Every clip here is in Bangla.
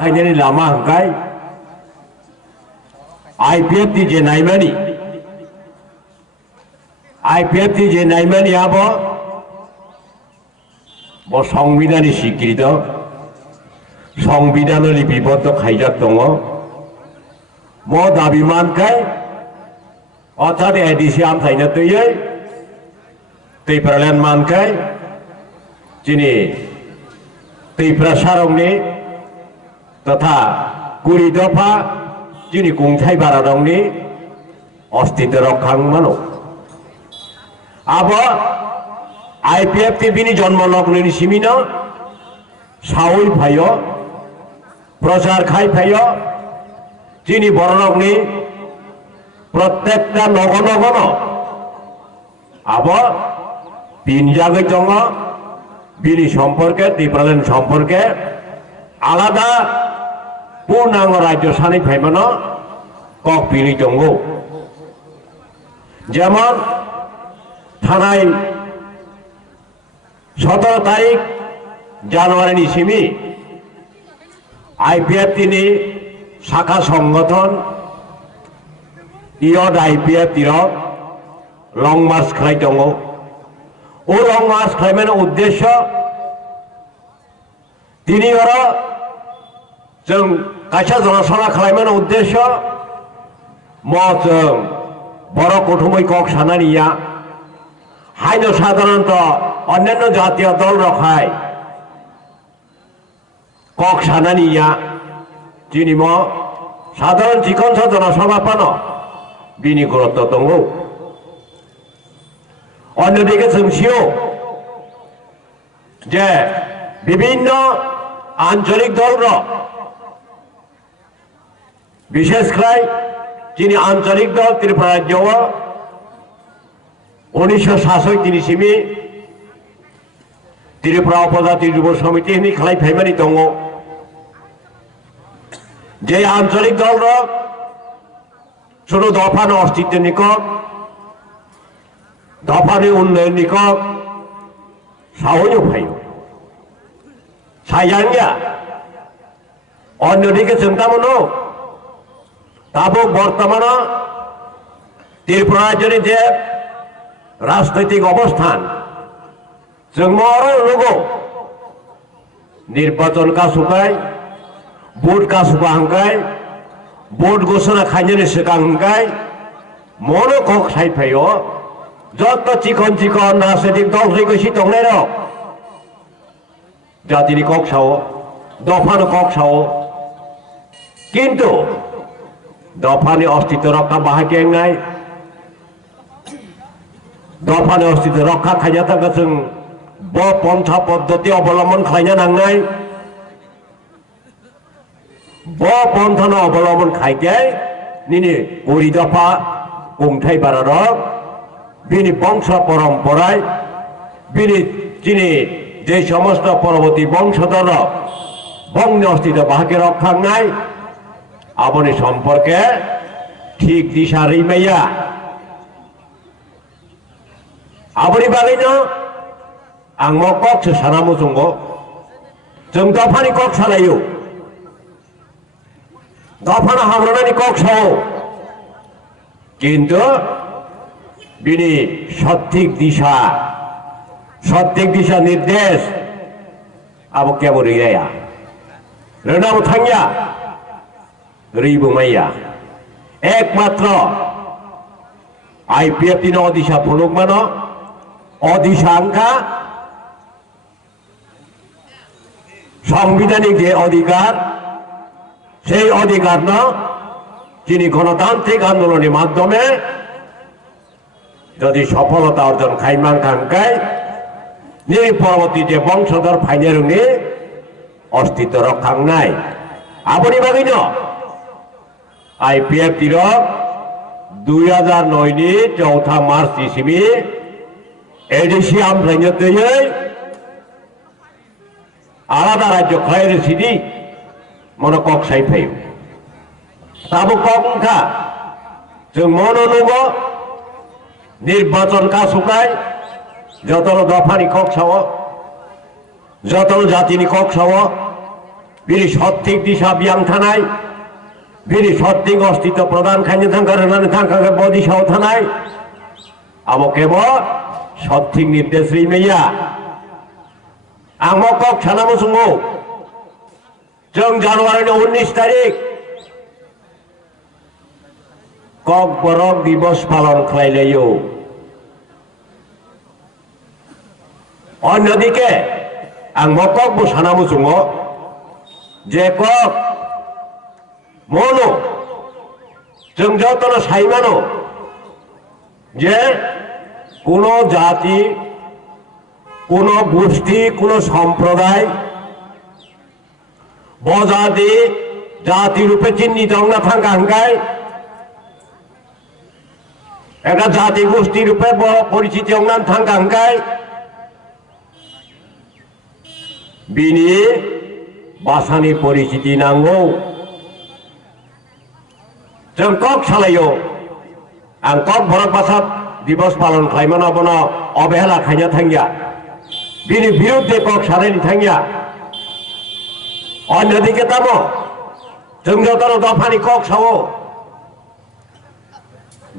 खायनायनि लामा हंखाय IPF नि जे नायमानि IPF नि जे नायमानि आबो बो संविधाननि स्वीकृत संविधाननि बिबद्ध खायजाक दङ बो दाबि मानखाय अर्थात एडिसि आमथायनो तैयै तैफ्रालेन मानखाय दिनै तैफ्रा सारंनि तथा 20 दफा दिनै खुंथाय भारतनि अस्तित्व रक्षांमानो आबो IPF नि बिनि जन्म लग्ननि सिमिनो सावै फायो प्रचार खाय फायो दिनै बरलगनि प्रत्येकटा नगन नगन आबो बिनजागै दङ बिनि सम्पर्के त्रिपुरालेन सम्पर्के आलादा पूर्णांग राज्य सानै फायमानो कक बिनि दङ जेमन थानाय 17 तारिख জানুয়ারি सिमी IPF नि शाखा संगठन इयद IPF तिरक लंग मार्च खालाय दङ ओ लंग मार्च खालायनायनि उद्देश्य दिनै हरो जों कायसा जनसभा खालायनायनि उद्देश्य म जों बर' कुटुम्बै कक सानानिया हायनो साधारणत अन्यान्य जातीय दल रखाय कक सानानिया दिनै म साधारण जिखनस जनसभा पानो बिनि गुरुत्व दङ अन्यदिके जोंसियो जे विभिन्न आंचलिक दल विशेषकर दिनै आंचलिक दल त्रिपुरा राज्य 1967 सिमी त्रिपुरा उपजाति युव समिति नि खालाय फायमानि दङ जे आंचलिक दल षोलो दफानि अस्तित्व निकट दफानि उन्नयन निकट सावैनो फायो सायजानिया अन्यदिके जों तामानो दाबो बर्तमान त्रिपुरा राज्यनि जे राजनैतिक अवस्थान जों लोगो निर्वाचन का सुखाय भोट का सुखा हंखाय भोट घोषणा खायनायनि सिगां हंखाय मनो कक सायफायो जत चिकन चिकन राजनैतिक दल जैगसि दंनाय रक जातिनि कक सावो दफानि कक सावो किन्तु दफानि अस्तित्व रक्षा बाहायनाय दफानि अस्तित्व रक्षा खायनो थाखाय जों ब पन्था पद्धति अवलम्बन खायनो नांनाय ब पन्थानो अवलम्बन खायखाय निनि 20 दफा खुंथाय भारतक बिनि वंश परम्पराय बिनि दिनै जे समस्त परवर्ती वंशधर बंगनि अस्तित्व बाहागे रक्षांनाय आबनि सम्पर्के ठीक दिशा रैमाया आबनि बागैनो आं म कक सानामु जोंगो जों दफानि कक सालायो दफानि हामरानायनि कक सावो किन्तु बिनि सठिक दिशा निर्देश आबो केबो रैया रोनाबो थांया रैबो माया एकमात्र IPF नि अदिशा फुलुगमानो अदिशा आंखा संविधानिक जे अधिकार সেই अधिकार न যিনি গণতান্ত্রিক আন্দোলনের মাধ্যমে যদি সফলতা অর্জন খাইমান খাঙ্কায় নির পরবর্তী যে বংশধর ফাইনারুনি अस्तित्व रक्षांनाय आबनि बागैनो IPF तिरक 2009 नि 4 मार्च सिमी एडिसि आमथायनो तैयै आलादा राज्य खायरे सिदि मनो कक सायफायो ताबो ककखा जों मनो नुगो निर्वाचन का सुखाय जतनो दफानि कक सावो जतनो जातिनि कक सावो बिनि सत्तिक दिशा बियां थानाय बिनि सत्तिक अस्तित्व प्रदान खायनो थांखार होननानै थांखार बदिसाव थानाय आबो केबो सत्तिक निर्देश रैमैया आं मकक सानामो सुङो जों जानुवारिनि 19 तारिख कक बरक दिवस पालन खालामलायो अन्यदिके आं मकक सानामो सुङो जे कक मनो जों जतनो साइमानो जे कोनो जाति कोनो गोष्ठी कोनो सम्प्रदाय बजाति जाति रूपे चिन्हित ना थांगा हंगाय एक जाति गोष्ठी रूपे परिचित ना थांगा हंगाय बिनि भाषानि परिचिति नांगौ जों कक सालायो आं कक बरक भाषा दिवस पालन खालामनो बनो अबहेला खायनो थांगिया बिनि बिरुद्धे कक सालायनो थांगिया अन्यदिके तामो जों जतनो दफानि कक सावो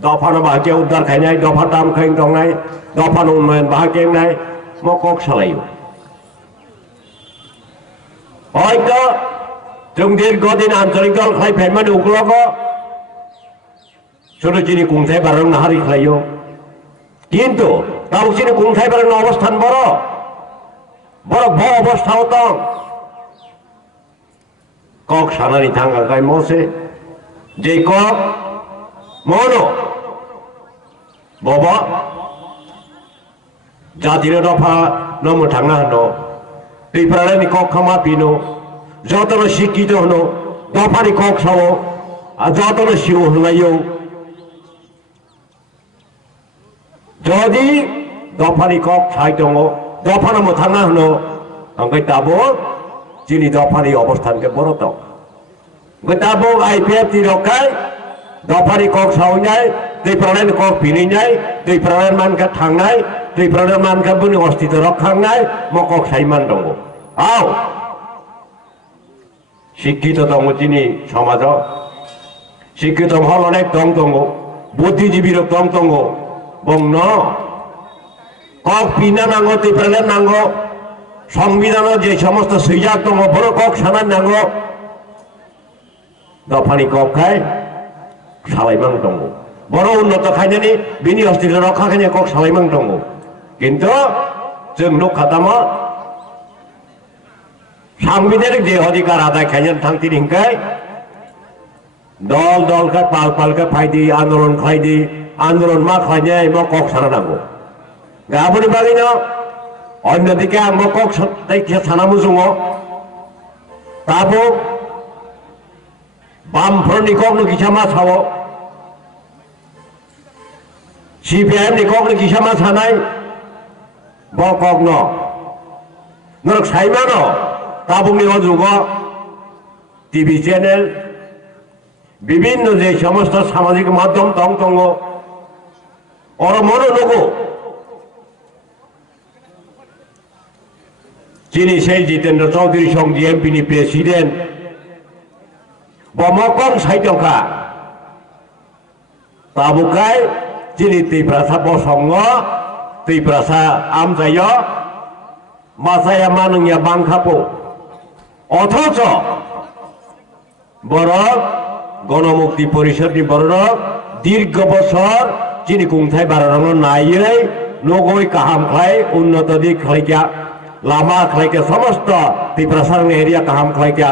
दफानो बाहागे उद्धार खायनाय दफा दाम खायनो दंनाय दफानो उन्नयन बाहागेंनाय म कक सालायो हयतो जों दीर्घदिन आंचलिक दल खालायफेरमानि उग्लगो सुरुचिनि खुंथाय बारं नाहारि खालायो किन्तु गावसिनि खुंथाय बारं अबस्थान बर अबस्थायाव दं कक सानानै थांगाखाय मसे जे कक मनो बबा जातिनो दफा नमो थांना हनो दैफ्रानि कक खामा पिनो जतनो शिक्षित हनो दफानि कक सावो जतनो सिउ होलायो जदि दफानि कक साइ दङ दफानो मोथांना हनो ओमफ्राय दाबो जोंनि दफानि अबस्थानखौ बर' दं ओमफ्राय दाबो आइपिएफ तिरखाय दफानि कक सावनाय दैफ्रानि कक पिनैनाय दैफ्रानि मानखा थांनाय दैफ्रानि मानखा बुनि अस्तित्व रखांनाय म कक साइमान दङ आव शिक्षित दङ जोंनि समाजाव शिक्षित हल अनेक दङ बुद्धिजीबी दङ बंन कक पिना नांगौ दैफ्रानि नांगौ संविधान जे समस्त सैजाक दङ बर' कक साना नांगौ दफानि कक खाय सालायमां दङ बर' उन्नत खायनानि बिनि अस्तित्व रखा खायनो कक सालायमां दङ किन्तु जों नुखातामो सांविधानिक जे अधिकार आदाय खायनो थांति हिंखाय दल दल खाय पाल पाल खाय फायदि आंदोलन खायदि आंदोलन मा खायनाय म कक साना नांगौ गाबोनि बागैनो अन्यदिके आं कक सानामो सुङो दाबो बामफोरनि ककनो किसामा सावो सिपिएमनि ककनो किसामा सानाय ब ककनो नरक साइमानो ताबुंनि अजुगो टीवी चैनल विभिन्न जे समस्त सामाजिक माध्यम दङ और मनो नुगो जिनि से जितेन्द्र चौधरी सं जीएमपीनि प्रेसिडेंट बमकं साइदखा ताबुखाय जिनि दैफ्रासा बसङ दैफ्रासा आमजायो मासाया मानंया बांखापो अथच बर गणमुक्ति परिषदनि बर दीर्घ बছর जिनि खुंथाय बारनो नायै नगय काहाम खाय उन्नत दिक खायग्या लामा खायग्या समस्त दैफ्रासार एरिया काहाम खायग्या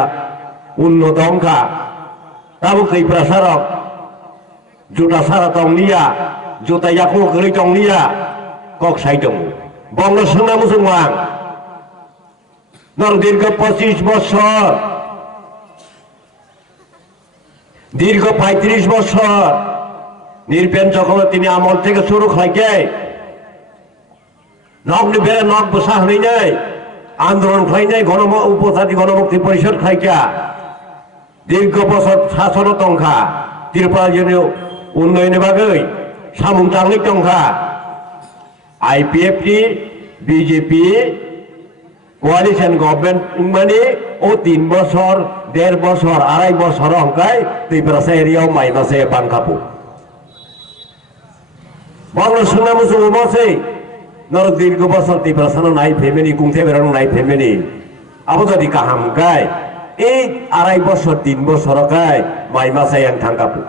उन्नत अंखा ताबुक दैफ्रासारक जुटा सारा दंलिया जुटा याखो गरै दंलिया कक साइ दङ बंग सोंना मुसुमां नर दीर्घ 25 বছর दीर्घ 35 বছর নির্পেন চক্রবর্তী আমল থেকে শুরু খাইকে নগ্নি বেড়ে নখ বসা হইনাই আন্দোলন খাইনাই উপজাতি গণমুক্তি পরিষদ খাইকা দীর্ঘ বছর শাসন টংখা ত্রিপুরা জেনে উন্নয়নের বাগৈ সামুং টাংলিক টংখা আইপিএফটি বিজেপি কোয়ালিশন গভর্নমেন্ট মানে ও 3 বছর 1.5 বছর 2.5 বছর অঙ্কায় ত্রিপুরা এরিয়াও মাই মাসে বাংকাপু বাংলা সুনামুসু বসে নর দীর্ঘ বছর ত্রিপুরা সানো নাই ফেমিনি কুংথে বেরানো নাই ফেমিনি আবো যদি কাহাম গায় এই 2.5 বছর 3 বছর গায় মাই মাসে আং থাঙ্কাপু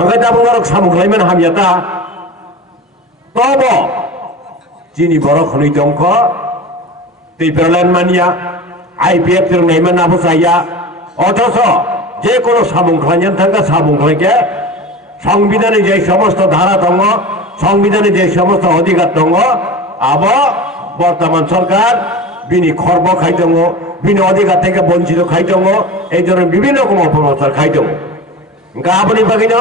ওখানে তাবো নরক সামুখলাইমান হামিয়াতা তব যিনি বড় খনি দংখ ত্রিপুরাল্যান্ড মানিয়া IPF নাইমান নাবো চাইয়া অথচ যে কোনো সামুখলাইন থাকা সামুখলাইকে সংবিধানে যে সমস্ত ধারা দङ সংবিধানে যে সমস্ত অধিকার দङ আব বর্তমান সরকার বিনি খর্ব খাই দङ বিনি অধিকার থেকে বঞ্চিত খাই দङ এই ধরনের বিভিন্ন রকম অপপ্রচার খাই দङ গাবনি বাগিন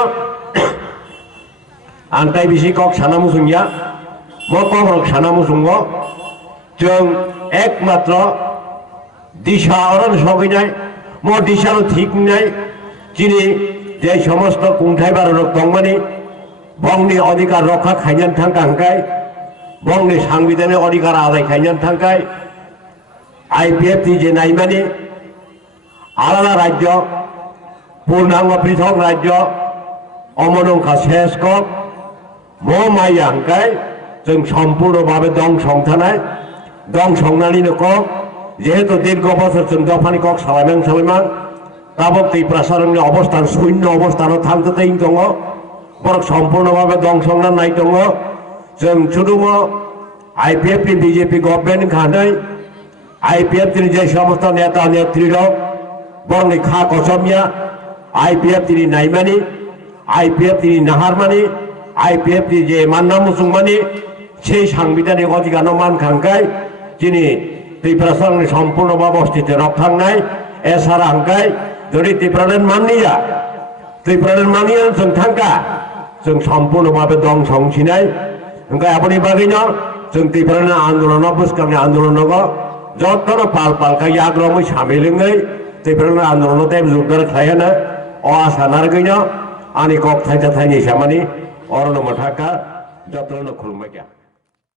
आंताय बिसि कक सानामुसुंगिया म कक सानामुसुंगो जों एकमात्र दिशा अरन सगैनाय म दिशानो ठीक नाय जिनि जे समस्त कुंथाय बारन दंमानि बंगनि अधिकार रक्षा खायनान थांकाय बंगनि संविधाननि अधिकार आदाय खायनान थांकाय IPF नि जे नायमानि आलादा राज्य पूर्णांग पृथक राज्य अमनंखा शेष कक म माइ आंखाय जों सम्पूर्णभावे दंसंथानाय दंसंनानैनो कक जेहेतु दीर्घ बছর जों दफानि कक सालायमान ताबक त्रिपुरा सरकारनि अबस्थान शून्य अबस्थानाव थांथें दङ बरं सम्पूर्णभावे दंसंना नाय दङ जों शुधु IPF नि BJP गभर्नमेंट खानाय IPF नि जे समस्त नेता नेत्री दं बरं खा कसमिया IPF नि नायमानि IPF नि नाहारमानि IPF नि जे मान्ना मुसुंमानि সেই সাংবিধানিক অধিকার মানখাঙ্কায় যিনি ত্রিপুরা সরকারের সম্পূর্ণভাবে অস্তিত্ব রক্ষাঙ্গায় এছাড়া হাঙ্কায় যদি ত্রিপুরালেন মানিয়া ত্রিপুরালেন মানিয়া जों थांका जों সম্পূর্ণভাবে দংসংছিনাय ओंखाय আপনি बागैन जों ত্রিপুরালেन आन्दोलन बुसखांनि आन्दोलन যতন पाल पालखाय आग्रहमै सामिलङै ত্রিপুরালেन आन्दोलन जुगदार खायना अ आसा नारगैन आनि कक थाइथा थाइनि सामानि अरन मथाका जतन खुलमाया